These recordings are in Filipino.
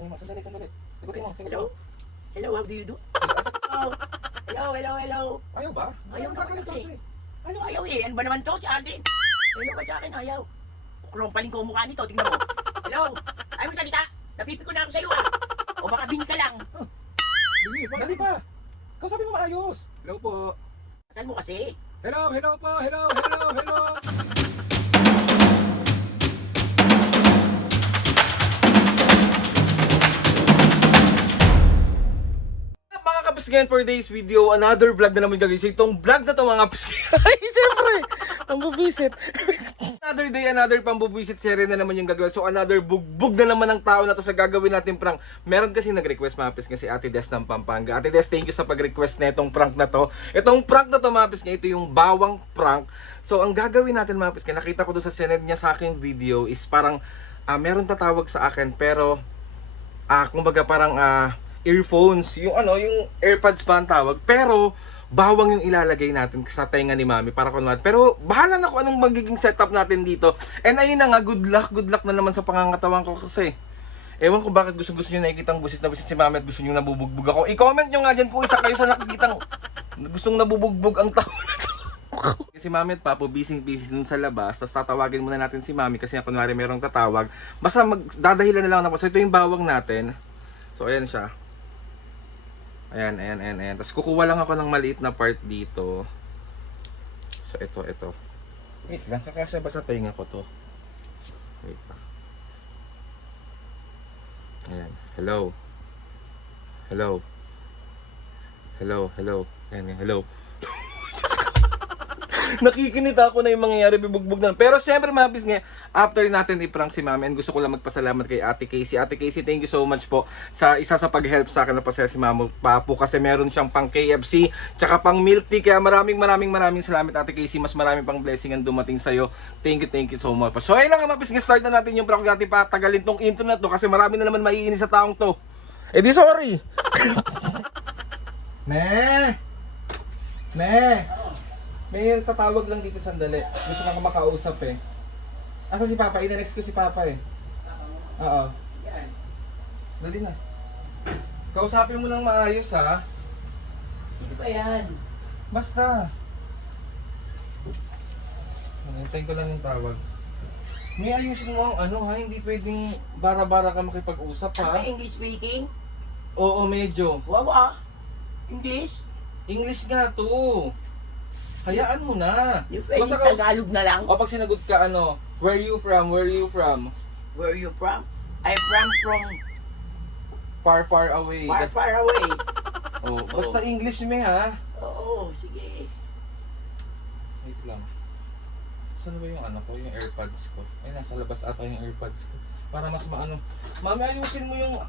Ano yung sandali, sandali. Sagutin mo, sagutin Hello? mo. Hello, how do you do? Hello. Ayaw ba? Ayaw Ayaw ka kasalita eh. siya eh. Ayaw eh. Ano ba naman to, si Alden? Hello ka sa akin, ayaw. Kulompaling ko ang mukha nito, tingnan mo. Hello? Ayaw mo salita? Napipi ko na ako sa'yo ah. O baka bin ka lang. Dali pa. Kausapin mo maayos. Hello po. Saan mo kasi? Hello po. Hello. Mga kapisgayan, for today's video, another vlog na naman gagawin. So itong vlog na to mga kapisgayan, ay siyempre, pambubisit. Another day, another pambubisit series na naman yung gagawin. So another bugbog na naman ng tao na to sa gagawin natin prank. Meron kasi nag-request mga kapisgayan si Ate Des ng Pampanga. Ate Des, thank you sa pag-request na itong prank na to. Itong prank na to mga kapisgayan, ito yung bawang prank. So ang gagawin natin mga kapisgayan, nakita ko doon sa sinend niya sa aking video is parang meron tatawag sa akin pero kumbaga parang earphones, yung yung AirPods pa ang tawag, pero bawang yung ilalagay natin sa tenga ni Mami para kunwari. Pero bahala na kung anong magiging setup natin dito. And ayun na nga, good luck na naman sa pangangatawan ko kasi ewan ko bakit gusto nyo nakikitang busit na busit si Mami at gusto nyo nabubugbog ako. I-comment nyo nga dyan kung isa kayo sa nakikitang gustong nabubugbog ang tao na to. Si Mami at Papo busy dun sa labas. Tapos tatawagin muna natin si Mami kasi kunwari merong tatawag. Basta dadahilan na lang ako. So ito yung bawang natin. So ayan siya. Ayan. Tapos kukuha lang ako ng maliit na part dito. So ito. Wait lang, kakasya ba sa tenga ko to? Wait pa. Ayan. Hello. Ayan, hello. Nakikinita ako na yung mangyayari, bibugbog na. Pero syempre mga nga, after natin i-prank si Mami, and gusto ko lang magpasalamat kay Ate Casey. Ate Casey, thank you so much po sa isa sa pag-help sa akin na pasaya si Mama Papo kasi meron siyang pang KFC tsaka pang milk tea. Kaya maraming salamat Ate Casey. Mas maraming pang blessing ang dumating sa'yo. Thank you so much. So ayun lang mga nga, start na natin yung prank natin. Patagalin tong intro na to kasi marami na naman maiinis sa taong to. Eh di sorry. May tatawag lang dito sandali. Gusto kang makausap eh. Asa si Papa? Ina-next ko si Papa eh. Oo. Dali na. Kausapin mo ng maayos ha. Sino ba yan? Basta. Hintayin ko lang yung tawag. May ayusin mo ang ha. Hindi pwedeng bara-bara ka makipag-usap ha. May English speaking? Oo, medyo. Wow. English? English nga to. Hayaan mo na. Yung pwede Tagalog na lang? O pag sinagot ka where you from? Where are you from? I'm from Far away. far away. Oh, basta English me ha. Oo, sige. Wait lang. Saan ba yung ko? Yung AirPods ko. Ay, nasa labas ata yung AirPods ko. Para mas maano. Mami, ayusin mo yung...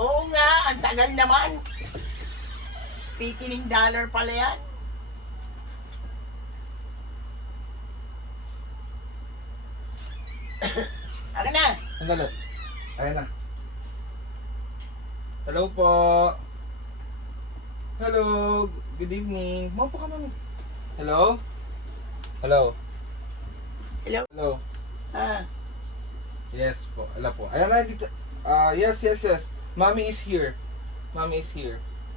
Oo nga, ang tagal naman. Speaking in dollar pala yan. Ano na? Sandali. Ayan na. Hello po. Hello. Good evening. Maupo ka, Mami. Hello? Hello? Hello. Yes po. Hello po. Ayan na dito. Yes. Mami is here.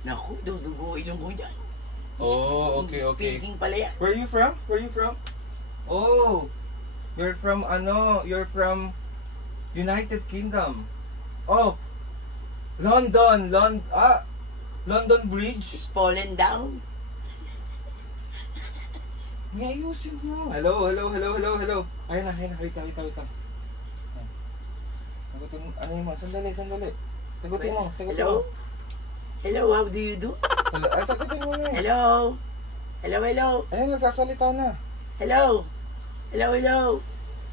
Naku, duduguin mo dyan. Oh, okay. Speaking pala yan. Where you from? Oh. You're from United Kingdom. Oh. London Bridge. Is fallen down. Ayusin mo. Hello. Ayun na. Wait. Sagutin mo. Ano yung mga? Sandali. Sagutin mo. Hello, how do you do? Sagutin mo nga. Hello. Ayun, nagsasalita na. Hello.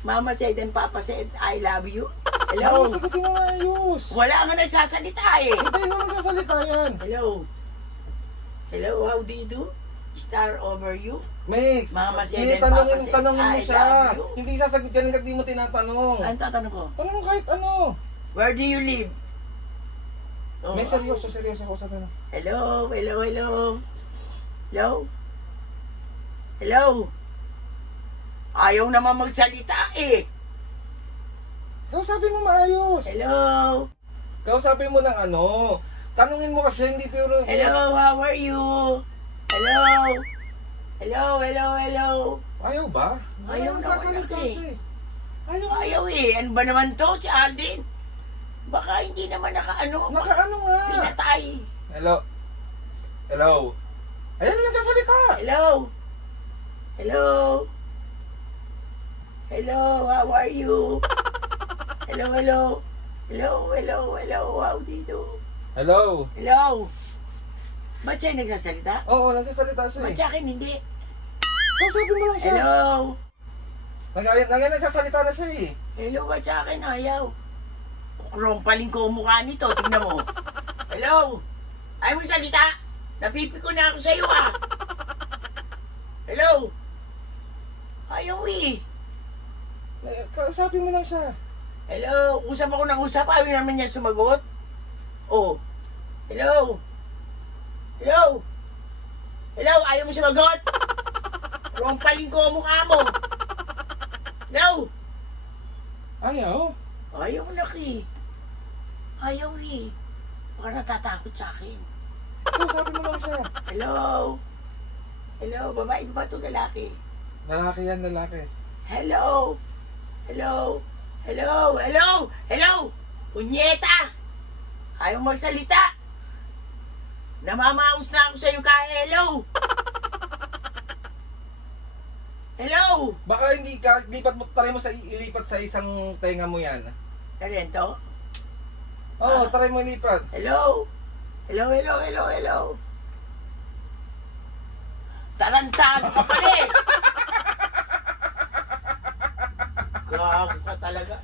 Mama said and Papa said, I love you. Hello. Hello. Sagutin mo nga ayos. Wala nga nagsasalita eh. Hintayin mo nagsasalita yan. Hello, how do you do? Star over you. Mix. Mama said Hindi, and Papa said, tanongin mo I siya. love you. Hindi sasagot yan hanggat di mo tinatanong. Ano tatanong ko? Tanong mo kahit ano. Where do you live? Oh, May seryoso ako sa tanong. Hello. Ayaw naman magsalita eh. Kausapin mo maayos. Hello. Kausapin mo ng ano. Tanungin mo kasi, hindi pero... Hello, how are you? Hello? Hello? Ayaw ba? Ayaw na, nagsasalita wala eh. siya eh. Ayaw na. Ayaw eh. Ano ba naman to, si Alden? Baka hindi naman nakaano. Nakaano nga. Pinatay. Hello? Ayan na nagsasalita. Hello, how are you? Hello, how do you do? Hello? Hello? Ba't siya nagsasalita? Oo, nagsasalita siya Ba't eh. sa akin hindi? Kausapin mo lang siya. Hello? Nagsasalita na siya eh. Hello, ba't sa akin ayaw? Kukurompaling ko ang mukha nito, tingnan mo. Hello? Ayaw mo salita? Napipiko na ako sa'yo ah. Hello? Ayaw eh. Kausapin mo lang siya. Hello? Usap ako ng usap, ayaw naman niya sumagot. Oh. Hello? Hello? Ayaw mo sumagot? Kurompaling ko ang mukha mo. Hello? Ayaw. Ayaw na ki. Ayaw eh. Baka natatakot sa akin. Kausapin mo lang siya. Hello, babae ba ito lalaki? Lalaki yan, lalaki. Hello? Punyeta! Ayaw magsalita. Namamaos na ako sa'yo ka, hello? Hello? Baka hindi ka, try mo ilipat sa isang tenga mo yan. Talento? Oo, try mo ilipat. Hello? Tarantado ka pala eh! Gago ka talaga.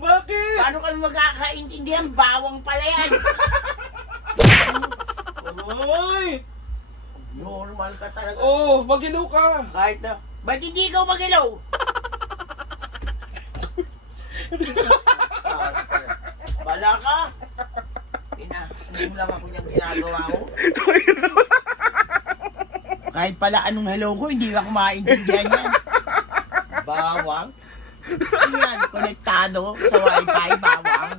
Bakit? Paano kami magkakaintindihan? Bawang pala yan! Ay! Normal ka talaga. Oo, mag-ilaw ka. Kahit na. Ba't hindi ikaw mag-ilaw? Bala ka? Hindi mo lang ako niyang ginagawa ko. Kahit pala anong hello ko, hindi ako maintindihan yan. Bawang? Ano yan? Konektado sa wifi, bawang?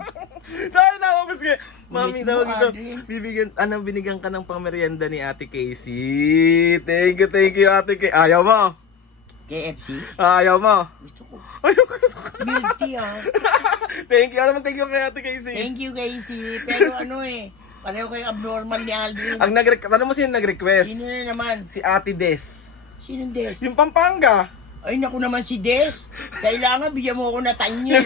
Saan na ako, Paske? Mami, Ulit mo, tawag ito. Adrian. Binigyan ka ng pangmerienda ni Ate Casey. Thank you, Ate Casey. Ayaw mo? KFC? Ayaw mo? Gusto ko. Ayaw ka. Milk tea ah. Thank you. Thank you kay Ate Casey. Thank you, Casey. Pero ano eh, pareho kayo abnormal ni Aldrin. Ang ano mo sino nag-request? Sino na naman? Si Ate Des. Sinong Des? Yung Pampanga. Ay, naku naman si Des. Kailangan bigyan mo ako na tanyo.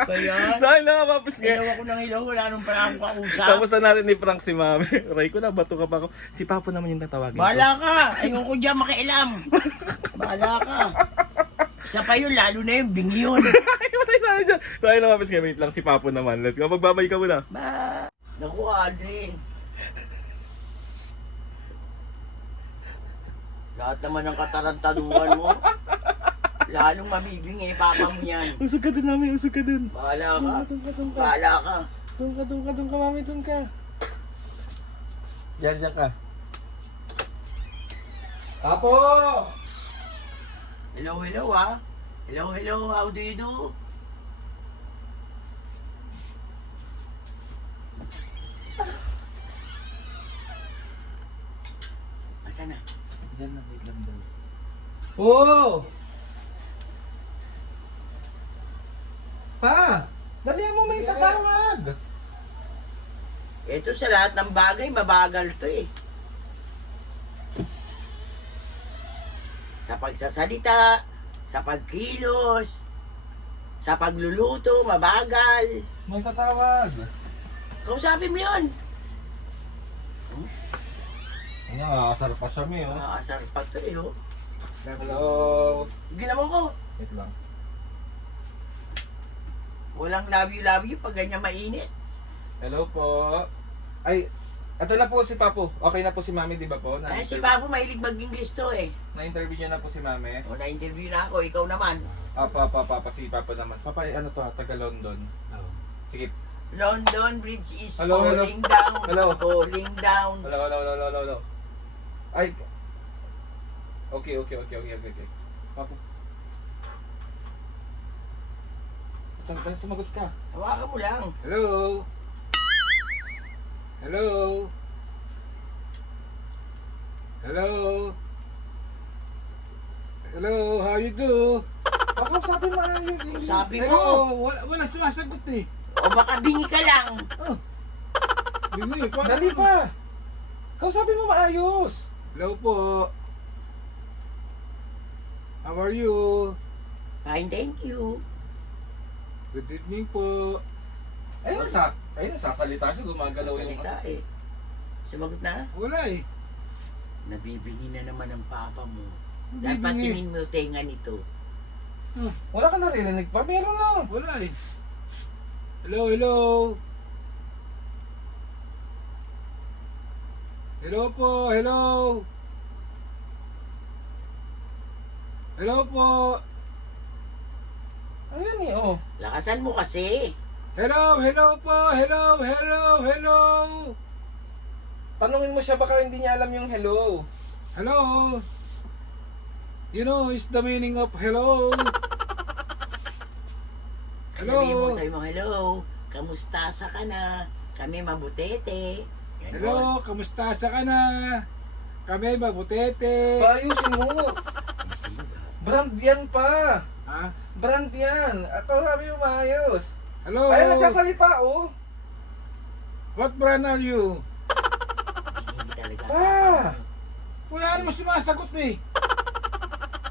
Kaya, Saan na nga, Paske? ilaw ako ng ilaw, wala nung pala akong kausap. Tapos na natin ni Frank si Mami. Ray ko na, bato ka pa ako. Si Papo naman yung tatawagin ko. Bahala ka. Ayun ko dyan makialam. Bahala ka. Isa pa yun, lalo na yung bingi yun. Ay, matay na ako dyan. Saan na, Paske? Wait lang, si Papo naman. Let's go. Magbabay ka muna. Ba? Naku, Aldrin. Lahat naman ng katarantaduhan mo. Lalong mabibingi, papa mo yan. Usog ka dun, Mami. Usog ka dun. Bahala ka. Doon ka. Bahala ka. Doon ka, Mami. Doon ka. Diyan ka. Papo! Hello ah. Hello, how do you do? Asa na? Diyan na, wait lang daw. Oh! Pa! Dalihan mo may tatawag! Ito sa lahat ng bagay, mabagal to eh. Sa pagsasalita, sa pagkilos, sa pagluluto, mabagal. May tatawag. Kausapin mo yun. Ano, nakakasar pa siya, Mi, oh. Asar pa to eh, oh. Hello? Ginawa ko. Wait lang. Walang love you pag ganyan mainit. Hello po. Ay, eto na po si Papo. Okay na po si Mami, di ba po? Ay, si Papo mahilig mag-English to eh. Na-interview niyo na po si Mami. O, na-interview na ako, ikaw naman. Si Papa naman. Papa, ano to ha? Taga London. Sige. London Bridge is Hello. falling down. Hello. Falling down. Hello. Ay. Okay. Papo. Sumagot ka. Hawakan mo lang. Hello? Hello? Hello? Hello? How you do? Sabi mo ayos. Sabi mo. Hello, wala sumasagot eh. O baka bingi ka lang. Oh. Bingi, Dali pa. Kausapin mo maayos. Hello po. How are you? Fine, thank you. Good evening po. Ayun, nagsasalita siya, gumagalaw yung... Salita eh. Sumagot na? Wala eh. Nabibingi na naman ang papa mo. Nabibingi. Dapat tingin mo yung tenga nito. Wala ka narinig pa? Meron na. Wala eh. Hello, hello. Hello po, hello. Hello po. Ayun eh, oh. Lakasan mo kasi. Hello, hello po. Hello, hello, hello. Tanungin mo siya, baka hindi niya alam yung hello. Hello. You know, is the meaning of hello. Hello. Sabi mo, hello. Kamusta sa ka na? Kami mabutete. Ganon. Hello, kamusta sa ka na? Kami mabutete. Ayusin mo. Brand yan pa. Ha? Brand yan. Ako sabi mo maayos. Hello. Ayun, nagsasalita, oh. What brand are you? Hindi talaga. Pa! Wala naman sumasagot eh.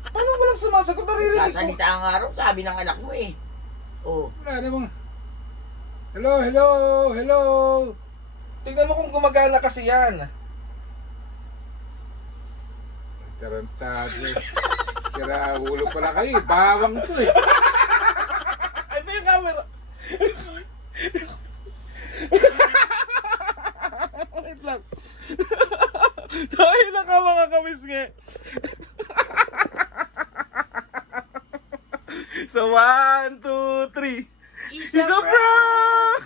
Paano mo lang sumasagot? Naririnig ko. Sasalita ang araw, sabi ng anak mo eh. Oh, Wala namang... Hello, hello, hello. Tingnan mo kung gumagana kasi yan. Tarantado. Sira ulo pala kayo. Bawang to eh. Ito yung camera. Wait lang. So, ayun na ka mga kamisngi. So, 1, 2, 3. isa Isa prank!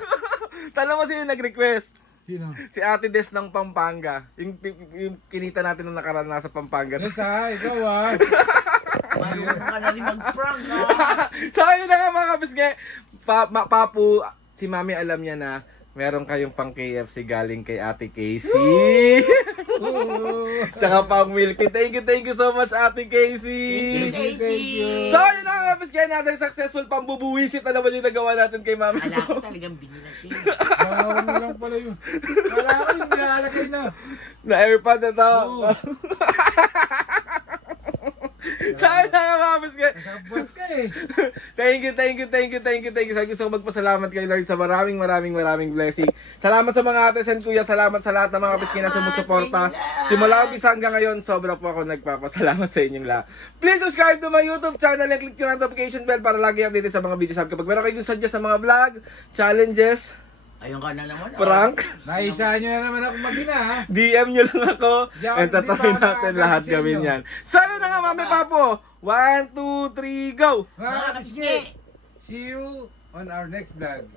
Tanong mo sino nag-request? Sino? Si Ate Des ng Pampanga. Yung kinita natin nung nakaraan nasa Pampanga. Yes ha, ikaw ah. Marunong ka na rin mag-prank ha. So, ayun na nga mga kabisngi. Papu, si Mami alam niya na meron kayong pang KFC galing kay Ate Casey. Oo. Tsaka pang Milky. Thank you so much Ate Casey. Thank you, Casey. So, ayun na nga mga kabisngi. Another successful pambubuwisit na naman yung nagawa natin kay Mami. Ala ko talagang bingi na siya. Bawang na lang pala yun. Wala ko yung nilalagay na. Na AirPod na to. Oo. So, ayun na nga mga kabisngi. Kasabot ka eh. Thank you. Sabi ko magpasalamat kay Lord sa maraming blessing. Salamat sa mga ate and kuya. Salamat sa lahat ng mga kabisngi na sumusuporta. Simula umpisa hanggang ngayon, sobra po ako nagpapasalamat sa inyong lahat. Please subscribe to my YouTube channel and click yung notification bell para lagi updated sa mga videos. Kapag meron kayong suggest sa mga vlog, challenges, Ayun ka na naman. prank, Naisa nyo na naman ako magina ha. DM nyo lang ako. Yan, And tatayin di ba natin mga lahat kabisngi gawin nyo? yan. So yun na nga Mami Papo. 1, 2, 3, go! Mga kabisngi. See you on our next vlog.